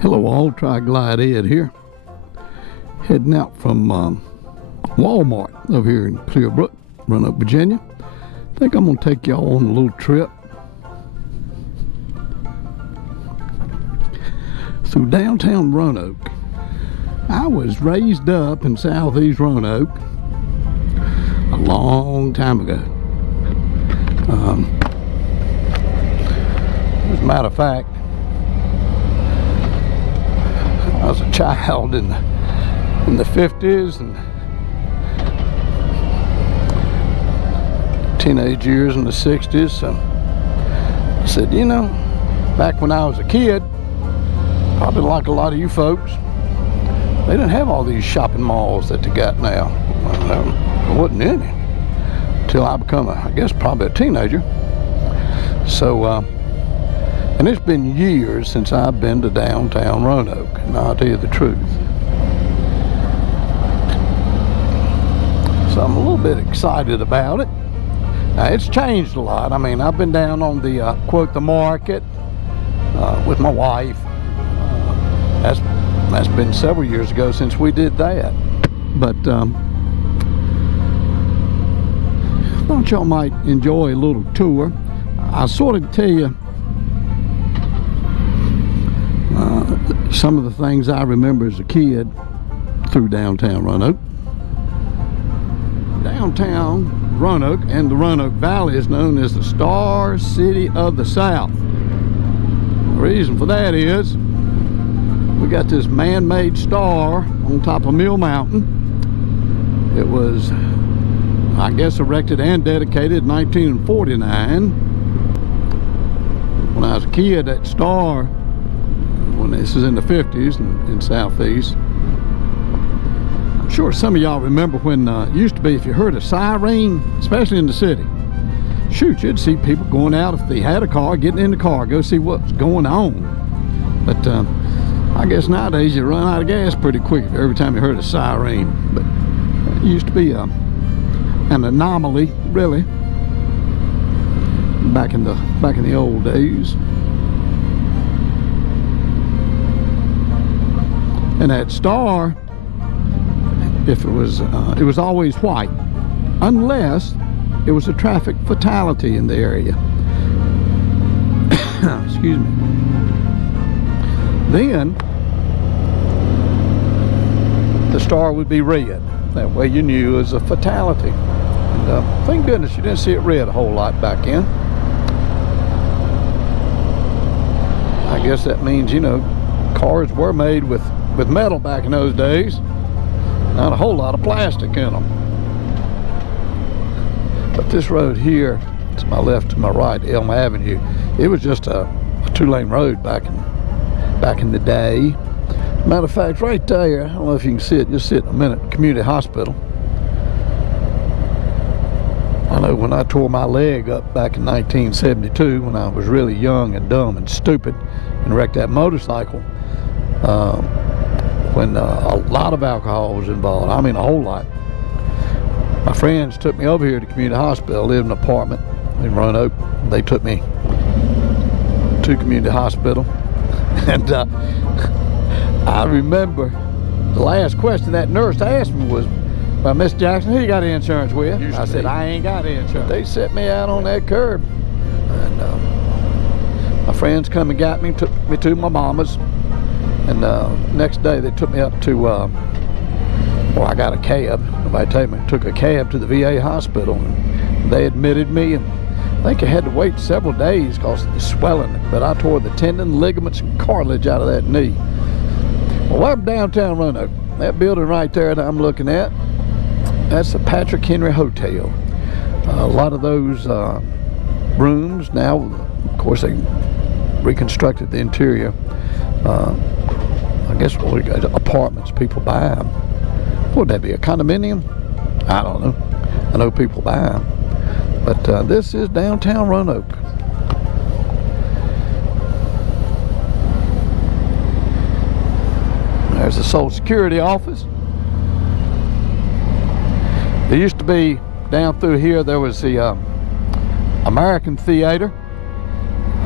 Hello all, Tri-Glide Ed here. Heading out from Walmart over here in Clearbrook, Roanoke, Virginia. I think I'm going to take y'all on a little trip through downtown Roanoke. I was raised up in southeast Roanoke a long time ago. As a matter of fact, I was a child in the 50s and teenage years in the 60s. So I said, you know, back when I was a kid, probably like a lot of you folks, they didn't have all these shopping malls that they got now. There wasn't any until I become, I guess, probably a teenager. So, and it's been years since I've been to downtown Roanoke, and I'll tell you the truth. So I'm a little bit excited about it. Now, it's changed a lot. I mean, I've been down on the, quote, the market with my wife. That's been several years ago since we did that. But thought y'all might enjoy a little tour. I'll sort of tell you some of the things I remember as a kid through downtown Roanoke. Downtown Roanoke and the Roanoke Valley is known as the Star City of the South. The reason for that is we got this man-made star on top of Mill Mountain. It was, I guess, erected and dedicated in 1949. When I was a kid, that star, when this is in the 50s in Southeast, I'm sure some of y'all remember when it used to be, if you heard a siren, especially in the city, shoot, you'd see people going out, if they had a car, getting in the car, go see what's going on. But I guess nowadays you run out of gas pretty quick every time you heard a siren. But it used to be an anomaly, really, back in the old days. And that star, if it was always white, unless it was a traffic fatality in the area. Excuse me. Then the star would be red. That way you knew it was a fatality. And thank goodness you didn't see it red a whole lot back in. I guess that means, you know, cars were made with metal back in those days. Not a whole lot of plastic in them. But this road here, to my left, to my right, Elm Avenue, it was just a two-lane road back in the day. Matter of fact, right there, I don't know if you can see it, just see it in a minute, community hospital. I know when I tore my leg up back in 1972, when I was really young and dumb and stupid and wrecked that motorcycle, when a lot of alcohol was involved, I mean a whole lot. My friends took me over here to community hospital. I lived in an apartment in Roanoke. They took me to community hospital. And I remember the last question that nurse asked me was, well, Miss Jackson, who you got insurance with? I said, I ain't got insurance. They set me out on that curb. And my friends come and got me, took me to my mama's. And next day they took me up to, well, I got a cab. Nobody told me. Took a cab to the VA hospital. And they admitted me. And I think I had to wait several days because of the swelling. But I tore the tendon, ligaments, and cartilage out of that knee. Well, I'm downtown Roanoke. That building right there that I'm looking at, that's the Patrick Henry Hotel. A lot of those rooms now, of course, they reconstructed the interior. I guess apartments, people buy them. Would that be a condominium? I don't know. I know people buy them. But this is downtown Roanoke. There's the Social Security office. There used to be, down through here, there was the American Theater.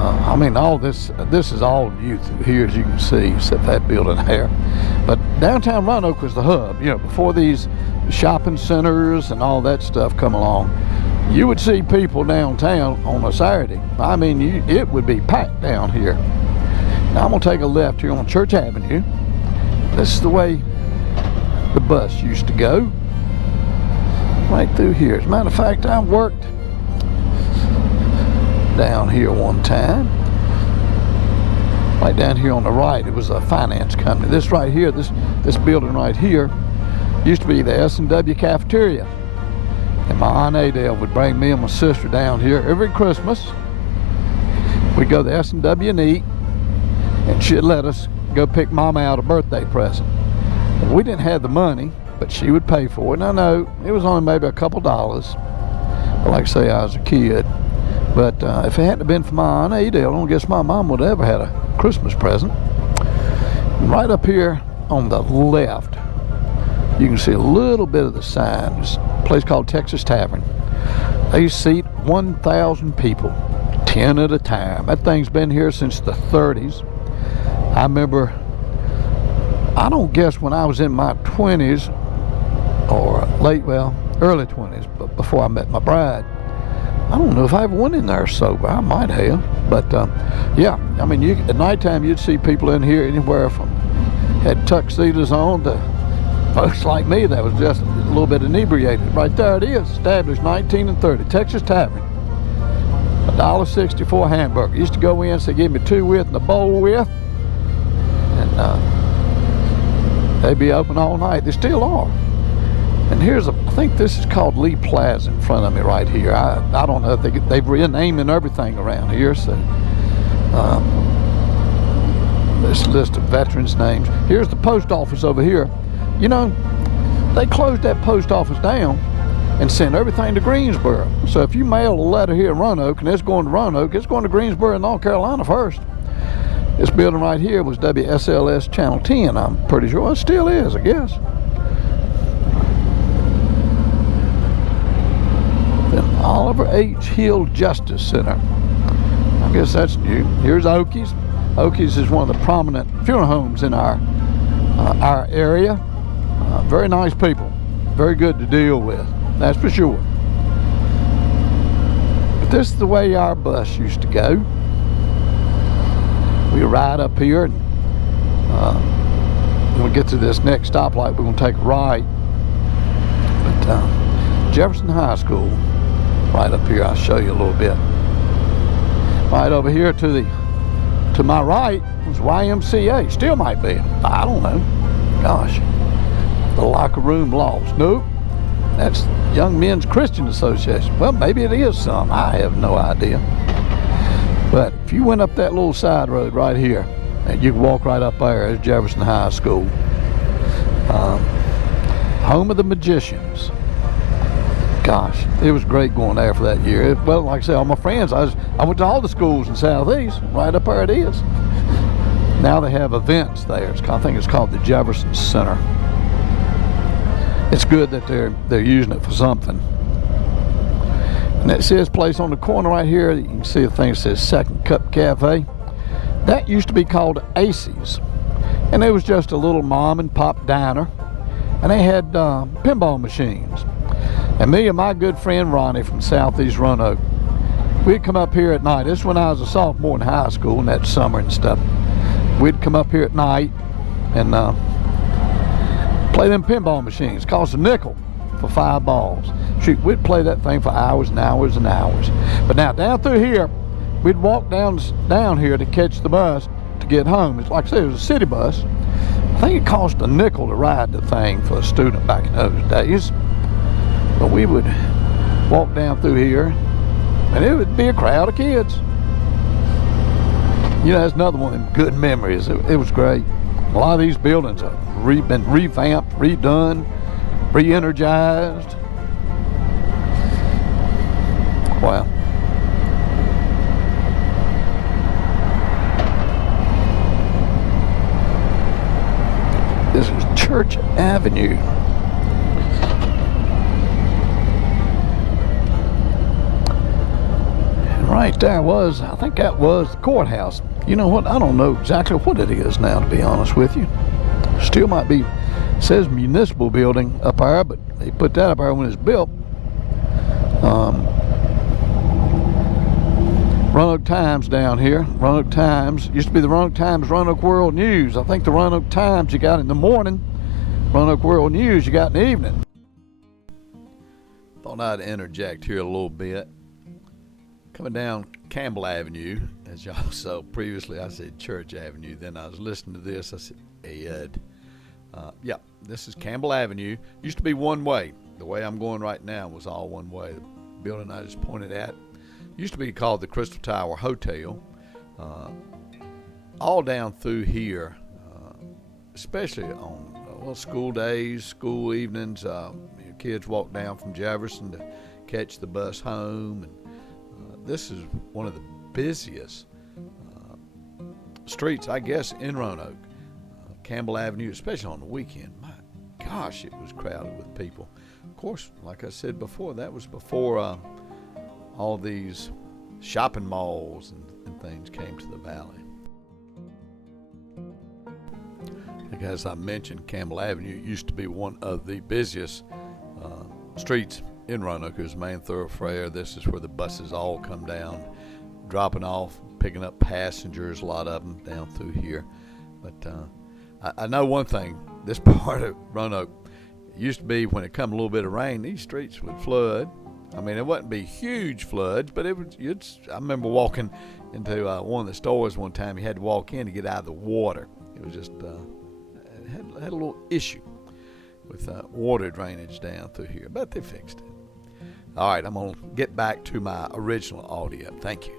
I mean, all this is all youth here, as you can see, except that building there. But downtown Roanoke was the hub. You know, before these shopping centers and all that stuff come along, you would see people downtown on a Saturday. I mean, it would be packed down here. Now I'm gonna take a left here on Church Avenue. This is the way the bus used to go, right through here. As a matter of fact, I worked down here one time. Right down here on the right, it was a finance company. This right here, this building right here, used to be the S&W cafeteria. And my Aunt Adele would bring me and my sister down here every Christmas. We'd go to S&W and eat, and she'd let us go pick Mama out a birthday present. We didn't have the money, but she would pay for it. And I know it was only maybe a couple dollars. But like I say, I was a kid. But if it hadn't been for my Aunt Adele, I don't guess my mom would have ever had a Christmas present. And right up here on the left, you can see a little bit of the sign. It's a place called Texas Tavern. They seat 1,000 people, 10 at a time. That thing's been here since the 30s. I remember, I don't guess when I was in my 20s or early 20s, but before I met my bride, I don't know if I ever went in there sober. I might have, but yeah, I mean, at nighttime you'd see people in here anywhere from had tuxedos on to folks like me that was just a little bit inebriated. Right there it is, established 1930, Texas Tavern. $1.64 hamburger. Used to go in, so they gave me 2 with and a bowl with, and they'd be open all night. They still are. And here's I think this is called Lee Plaza in front of me right here. I don't know if they've renaming everything around here. So this list of veterans' names. Here's the post office over here. You know, they closed that post office down and sent everything to Greensboro. So if you mail a letter here in Roanoke and it's going to Roanoke, it's going to Greensboro, North Carolina first. This building right here was WSLS Channel 10, I'm pretty sure. It still is, I guess. Then Oliver H. Hill Justice Center. I guess that's new. Here's Okies. Okies is one of the prominent funeral homes in our area. Very nice people. Very good to deal with. That's for sure. But this is the way our bus used to go. We ride up here, and when we get to this next stoplight, we're going to take a right. But Jefferson High School, right up here, I'll show you a little bit. Right over here to my right was YMCA. Still might be. I don't know. Gosh. The locker room lost. Nope. That's Young Men's Christian Association. Well, maybe it is some. I have no idea. But if you went up that little side road right here, and you can walk right up there, is Jefferson High School. Home of the Magicians. Gosh, it was great going there for that year. Well, like I say, all my friends, I went to all the schools in Southeast. Right up there it is. Now they have events there. I think it's called the Jefferson Center. It's good that they're using it for something. And it says place on the corner right here. You can see a thing that says Second Cup Cafe. That used to be called Acey's, and it was just a little mom and pop diner, and they had pinball machines. And me and my good friend Ronnie from Southeast Roanoke, we'd come up here at night. This is when I was a sophomore in high school, and that summer and stuff. We'd come up here at night and play them pinball machines. Cost a nickel for 5 balls. Shoot, we'd play that thing for hours and hours and hours. But now down through here, we'd walk down here to catch the bus to get home. It's like I said, it was a city bus. I think it cost a nickel to ride the thing for a student back in those days. But we would walk down through here, and it would be a crowd of kids. You know, that's another one of them good memories. It was great. A lot of these buildings have been revamped, redone, re-energized. Wow. This is Church Avenue. And Right there was, I think that was the courthouse. You know what? I don't know exactly what it is now, to be honest with you. Still might be, it says municipal building up there, but they put that up there when it's built. Roanoke Times down here. Roanoke Times used to be the Roanoke Times, Roanoke World News. I think the Roanoke Times you got in the morning, Roanoke World News you got in the evening. Thought I'd interject here a little bit. Coming down Campbell Avenue, as y'all saw previously, I said Church Avenue. Then I was listening to this, I said Ed. Yeah, this is Campbell Avenue. Used to be one way. The way I'm going right now was all one way. The building I just pointed at used to be called the Crystal Tower Hotel. All down through here, especially on school days, school evenings, kids walk down from Jefferson to catch the bus home. And this is one of the busiest streets, I guess, in Roanoke. Campbell Avenue, especially on the weekend. My gosh, it was crowded with people. Of course, like I said before, that was before all these shopping malls and things came to the valley. As I mentioned, Campbell Avenue used to be one of the busiest streets in Roanoke. It was the main thoroughfare. This is where the buses all come down, dropping off, picking up passengers, a lot of them down through here. But I know one thing, this part of Roanoke, it used to be when it come a little bit of rain, these streets would flood. I mean, it wouldn't be huge floods, but I remember walking into one of the stores one time. You had to walk in to get out of the water. It was just, it had a little issue with water drainage down through here, but they fixed it. All right, I'm going to get back to my original audio. Thank you.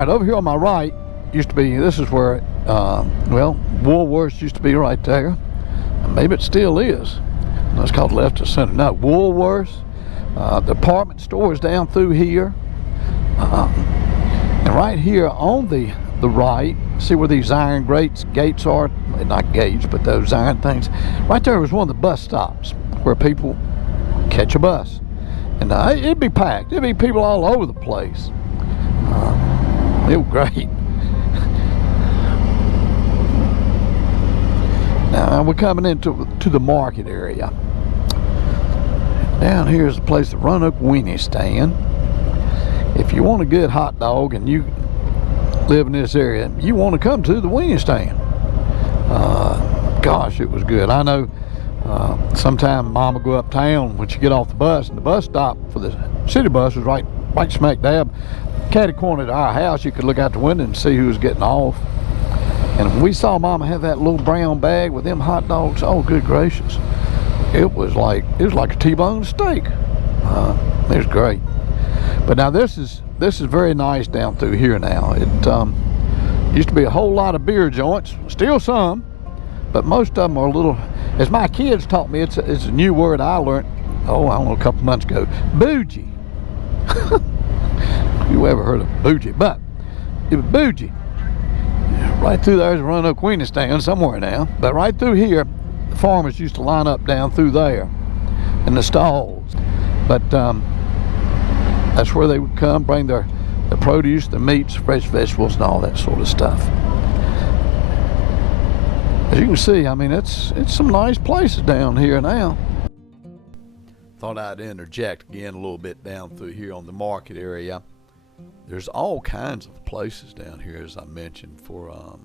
Right over here on my right used to be, this is where, Woolworths used to be right there. Maybe it still is. It's called Left of Center. No, Woolworths. Department stores down through here. And right here on the right, see where these iron gates are? Not gates, but those iron things. Right there was one of the bus stops where people catch a bus. And it'd be packed. It'd be people all over the place. It was great. Now we're coming into the market area. Down here is the place, the Roanoke Weenie Stand. If you want a good hot dog and you live in this area, you want to come to the Weenie Stand. Gosh, it was good. I know sometime Mom will go uptown when she get off the bus, and the bus stop for the city bus was right smack dab catty corner to our house. You could look out the window and see who was getting off. And we saw Mama have that little brown bag with them hot dogs. Oh, good gracious. It was like a T-bone steak. It was great. But now this is very nice down through here now. It used to be a whole lot of beer joints, still some, but most of them are a little, as my kids taught me, it's a new word I learned, I don't know, a couple months ago, bougie. You ever heard of bougie? But it was bougie. Right through there's a Roanoke Weenie Stand somewhere now, but right through here, the farmers used to line up down through there in the stalls. But that's where they would come, bring their produce, the meats, fresh vegetables, and all that sort of stuff. As you can see, I mean, it's some nice places down here now. Thought I'd interject again a little bit down through here on the market area. There's all kinds of places down here, as I mentioned, for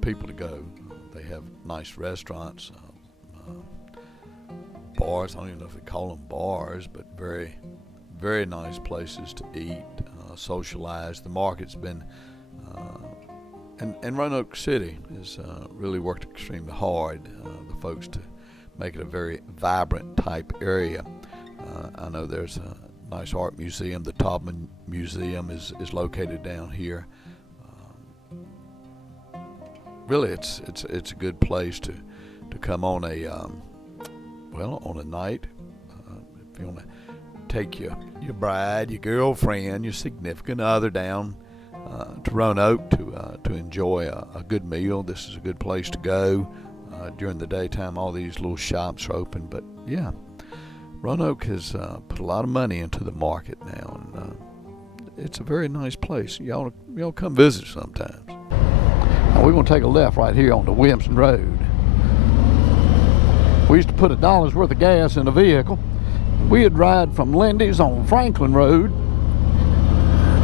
people to go. They have nice restaurants, bars. I don't even know if they call them bars, but very, very nice places to eat, socialize. The market's been, and Roanoke City has really worked extremely hard, the folks, to make it a very vibrant type area. I know there's a nice art museum. The Taubman Museum is located down here. Really, it's a good place to come on on a night. If you want to take your bride, your girlfriend, your significant other down to Roanoke to enjoy a good meal, this is a good place to go. During the daytime, all these little shops are open. But yeah, Roanoke has put a lot of money into the market now, and it's a very nice place. Y'all come visit sometimes. Now we're going to take a left right here on the Williamson Road. We used to put $1 worth of gas in a vehicle. We'd ride from Lindy's on Franklin Road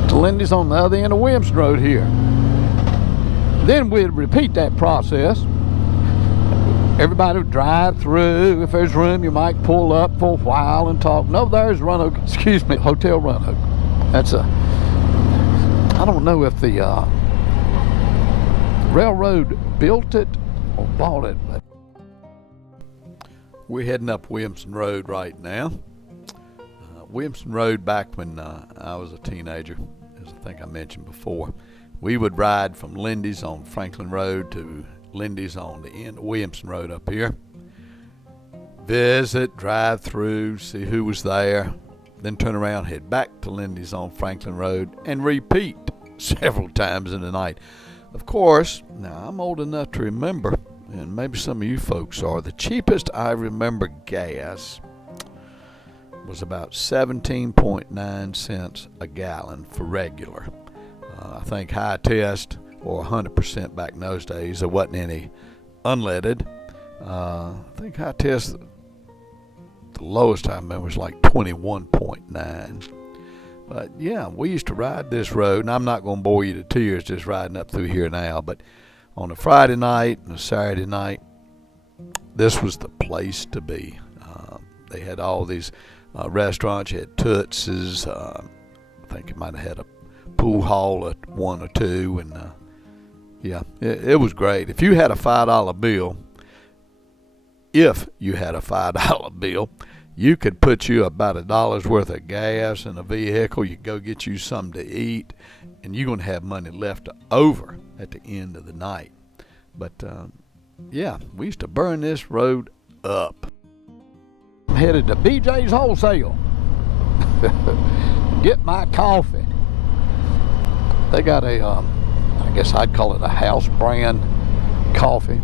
to Lindy's on the other end of Williamson Road here. Then we'd repeat that process. Everybody would drive through. If there's room, you might pull up for a while and talk. No, there's Roanoke, excuse me, Hotel Roanoke. That's I don't know if the railroad built it or bought it, but we're heading up Williamson Road right now. Williamson Road, back when I was a teenager, as I think I mentioned before, we would ride from Lindy's on Franklin Road to Lindy's on the end of Williamson Road up here. Visit, drive through, see who was there, then turn around, head back to Lindy's on Franklin Road, and repeat several times in the night. Of course, now I'm old enough to remember, and maybe some of you folks are, the cheapest I remember gas was about 17.9 cents a gallon for regular. I think high test or 100% back in those days. There wasn't any unleaded. I think high test, the lowest I remember was like 21.9. But yeah, we used to ride this road, and I'm not going to bore you to tears just riding up through here now, but on a Friday night and a Saturday night, this was the place to be. They had all these restaurants. You had Toots's. I think it might have had a pool hall at one or two, and yeah, it was great. If you had a $5 bill, you could put you about $1 worth of gas in a vehicle. You go get you something to eat, and you're going to have money left over at the end of the night. But yeah, we used to burn this road up. I'm headed to BJ's Wholesale. Get my coffee. They got a, I guess I'd call it a house brand coffee,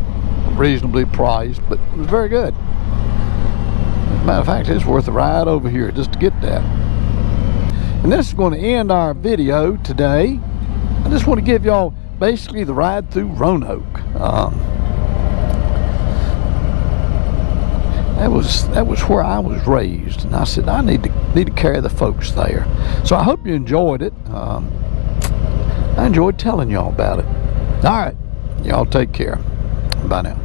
reasonably priced, but it was very good. As a matter of fact, it's worth a ride over here just to get that. And this is going to end our video today. I just want to give y'all basically the ride through Roanoke. That was where I was raised, and I said I need to carry the folks there. So I hope you enjoyed it. I enjoyed telling y'all about it. All right, y'all take care. Bye now.